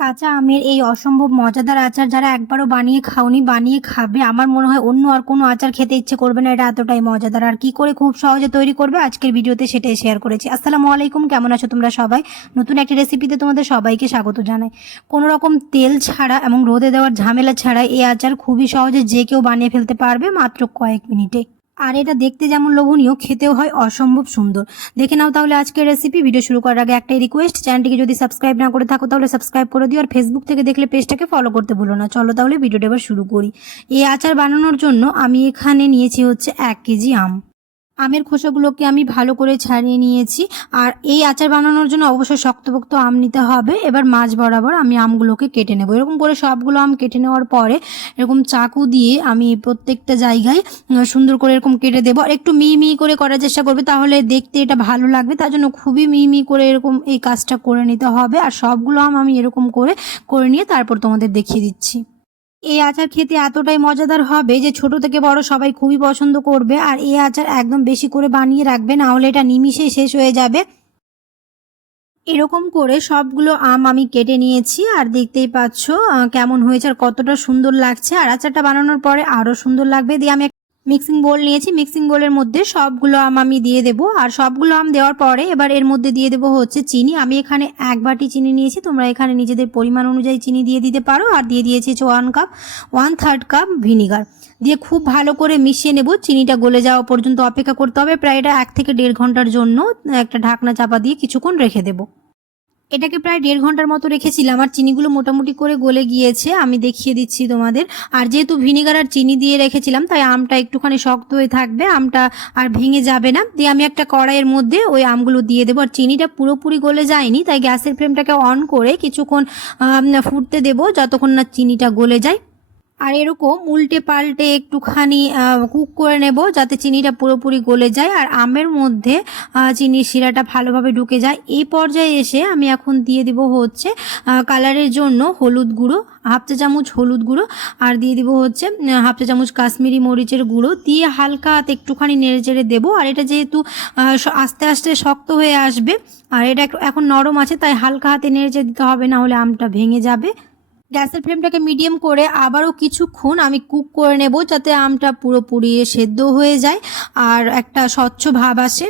কাঁচা আমের এই অসম্ভব মজাদার আচার যারা একবারও বানিয়ে খাওনি, বানিয়ে খাবে, আমার মনে হয় অন্য আর কোনো আচার খেতে ইচ্ছে করবে না, এটা এতটাই মজাদার। আর কি করে খুব সহজে তৈরি করবে, আজকের ভিডিওতে সেটাই শেয়ার করেছি। আসসালামু আলাইকুম, কেমন আছো তোমরা সবাই? নতুন একটি রেসিপিতে তোমাদের সবাইকে স্বাগত জানাই। কোনো রকম তেল ছাড়া এবং রোদে দেওয়ার ঝামেলা ছাড়া এই আচার খুবই সহজে যে কেউ বানিয়ে ফেলতে পারবে মাত্র কয়েক মিনিটে। আর এটা দেখতে যেমন লোভনীয়, খেতেও হয় অসম্ভব সুন্দর। দেখে নাও তাহলে আজকের রেসিপি ভিডিও শুরু করার আগে একটাই রিকোয়েস্ট চ্যানেলটিকে যদি সাবস্ক্রাইব না করে থাকো তাহলে সাবস্ক্রাইব করে দিও আর ফেসবুক থেকে দেখলে পেজটাকে ফলো করতে ভুলো না। চলো তাহলে ভিডিওটা এবার শুরু করি। এই আচার বানানোর জন্য আমি এখানে নিয়েছি হচ্ছে এক কেজি আম। আমের খোসাগুলোকে আমি ভালো করে ছাড়িয়ে নিয়েছি। আর এই আচার বানানোর জন্য অবশ্যই শক্তপোক্ত আম নিতে হবে। এবার মাছ বরাবর আমি আমগুলোকে কেটে নেব। এরকম করে সবগুলো আম কেটে নেওয়ার পরে এরকম চাকু দিয়ে আমি প্রত্যেকটা জায়গায় সুন্দর করে এরকম কেটে দেবো। আর একটু মিহি মিহি করে করার চেষ্টা করবে, তাহলে দেখতে এটা ভালো লাগবে। তার জন্য খুবই মিহি মিহি করে এরকম এই কাজটা করে নিতে হবে। আর সবগুলো আম আমি এরকম করে করে নিয়ে তারপর তোমাদের দেখিয়ে দিচ্ছি। এই আচার খেতে এতটাই মজাদার হবে যে ছোট থেকে বড় সবাই খুবই পছন্দ করবে। আর এই আচার একদম বেশি করে বানিয়ে রাখবে, না হলে এটা নিমিশে শেষ হয়ে যাবে। এরকম করে সবগুলো আম আমি কেটে নিয়েছি, আর দেখতেই পাচ্ছ কেমন হয়েছে আর কতটা সুন্দর লাগছে। আর আচারটা বানানোর পরে আরও সুন্দর লাগবে। দিয়ে আমি মিক্সিং বোল নিয়েছি। মিক্সিং বোলের মধ্যে সবগুলো আম আমি দিয়ে দেবো। আর সবগুলো আম দেওয়ার পরে এবার এর মধ্যে দিয়ে দেবো হচ্ছে চিনি। আমি এখানে এক বাটি চিনি নিয়েছি। তোমরা এখানে নিজেদের পরিমাণ অনুযায়ী চিনি দিয়ে দিতে পারো। আর দিয়ে দিয়েছি one cup one third cup vinegar দিয়ে খুব ভালো করে মিশিয়ে নেব। চিনিটা গলে যাওয়া পর্যন্ত অপেক্ষা করতে হবে। প্রায় এটা এক থেকে দেড় ঘণ্টার জন্য একটা ঢাকনা চাপা দিয়ে কিছুক্ষণ রেখে দেবো। এটাকে প্রায় দেড় ঘণ্টার মতো রেখেছিলাম। আর চিনিগুলো মোটামুটি করে গলে গিয়েছে। আমি দেখিয়ে দিচ্ছি তোমাদের। আর যেহেতু ভিনিগার আর চিনি দিয়ে রেখেছিলাম, তাই আমটা একটুখানি শক্ত হয়ে থাকবে। আমটা আর ভেঙে যাবে না। দিয়ে আমি একটা কড়াইয়ের মধ্যে ওই আমগুলো দিয়ে দেবো। আর চিনিটা পুরোপুরি গলে যায়নি, তাই গ্যাসের ফ্লেমটাকে অন করে কিছুক্ষণ ফুটতে দেবো, যতক্ষণ না চিনিটা গলে যায়। আর এরকম উল্টে পাল্টে একটুখানি কুক করে নেব যাতে চিনিটা পুরোপুরি গলে যায়। আর আমের মধ্যে চিনির শিরাটা ভালোভাবে ঢুকে যায়। এই পর্যায়ে এসে আমি এখন দিয়ে দিব হচ্ছে কালারের জন্য হলুদ গুঁড়ো, হাফ চা চামচ হলুদ গুঁড়ো। আর দিয়ে দিব হচ্ছে হাফ চা চামচ কাশ্মীরি মরিচের গুঁড়ো। দিয়ে হালকা হাতে একটুখানি নেড়ে চেড়ে দেবো। আর এটা যেহেতু আস্তে আস্তে শক্ত হয়ে আসবে, আর এটা এখন নরম আছে, তাই হালকা হাতে নেড়ে চেড়ে দিতে হবে, না হলে আমটা ভেঙে যাবে। গ্যাসের ফ্লেমটাকে মিডিয়াম করে আবারও কিছুক্ষণ আমি কুক করে নেব যাতে আমটা পুরোপুরি সেদ্ধ হয়ে যায় আর একটা স্বচ্ছ ভাব আসে।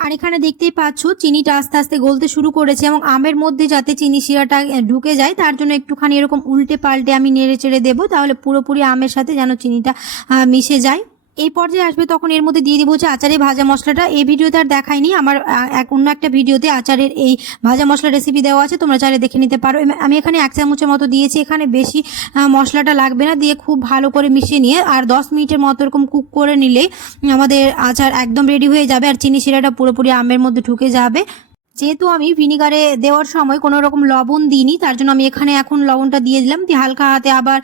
আর এখানে দেখতেই পাচ্ছ, চিনিটা আস্তে আস্তে গলতে শুরু করেছে এবং আমের মধ্যে যাতে চিনি শিরাটা ঢুকে যায়, তার জন্য একটুখানি এরকম উল্টে পাল্টে আমি নেড়ে চেড়ে দেবো, তাহলে পুরোপুরি আমের সাথে যেন চিনিটা মিশে যায়। এই পর্যায়ে আসবে তখন এর মধ্যে দিয়ে দিব হচ্ছে আচারের ভাজা মশলাটা। এই ভিডিওতে আর দেখাইনি আমার এক, অন্য একটা ভিডিওতে আচারের এই ভাজা মশলা রেসিপি দেওয়া আছে। তোমরা চাইলে দেখে নিতে পারো। আমি এখানে এক চামচের মতো দিয়েছি। এখানে বেশি মশলাটা লাগবে না। দিয়ে খুব ভালো করে মিশিয়ে নিয়ে আর দশ মিনিটের মতো এরকম কুক করে নিলেই আমাদের আচার একদম রেডি হয়ে যাবে। আর চিনি শিরাটা পুরোপুরি আমের মধ্যে ঢুকে যাবে। যেহেতু আমি ভিনিগারে দেওয়ার সময় কোনো রকম লবণ দিইনি, তার জন্য আমি এখানে এখন লবণটা দিয়ে দিলাম। দিয়ে হালকা হাতে আবার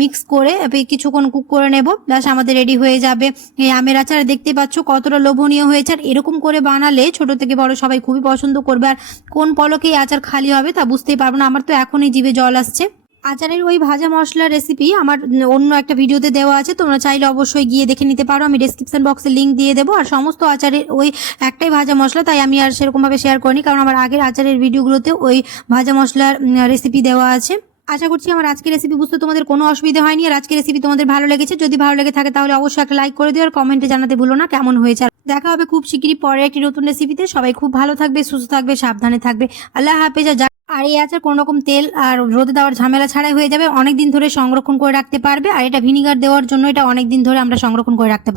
মিক্স করে কিছুক্ষণ কুক করে নেব। প্লাস আমাদের রেডি হয়ে যাবে। এই আমের আচার দেখতে পাচ্ছ কতটা লোভনীয় হয়েছে। আর এরকম করে বানালে ছোট থেকে বড় সবাই খুবই পছন্দ করবে। আর কোন পলকে আচার খালি হবে তা বুঝতেই পারব না। আমার তো এখনই জীবে জল আসছে। আচারের ওই ভাজা মশলার রেসিপি আমার অন্য একটা ভিডিওতে দেওয়া আছে, তোমরা চাইলে অবশ্যই গিয়ে দেখে নিতে পারো। আমি ডেসক্রিপশন বক্সে লিঙ্ক দিয়ে দেবো। আর সমস্ত আচারের ওই একটাই ভাজা মশলা, তাই আমি আর সেরকমভাবে শেয়ার করিনি, কারণ আমার আগের আচারের ভিডিওগুলোতে ওই ভাজা মশলার রেসিপি দেওয়া আছে। আশা করছি আমার আজকের রেসিপি বুঝতে তোমাদের কোনো অসুবিধা হয়নি। আর আজকের রেসিপি তোমাদের ভালো লেগেছে, যদি ভালো লেগে থাকে তাহলে অবশ্যই একটা লাইক করে দিও আর কমেন্টে জানাতে ভুলো না কেমন হয়েছে। দেখা হবে খুব শিগগিরই পরে একটি নতুন রেসিপিতে সবাই খুব ভালো থাকবে, সুস্থ থাকবে, সাবধানে থাকবে। আল্লাহ হাফেজ, আর আর এই আচার কোনো রকম তেল আর রোদে দেওয়ার ঝামেলা ছাড়াই হয়ে যাবে। অনেক দিন ধরে সংরক্ষণ করে রাখতে পারবে। আর এটা ভিনিগার দেওয়ার জন্য এটা অনেক দিন ধরে আমরা সংরক্ষণ করে রাখতে পারব।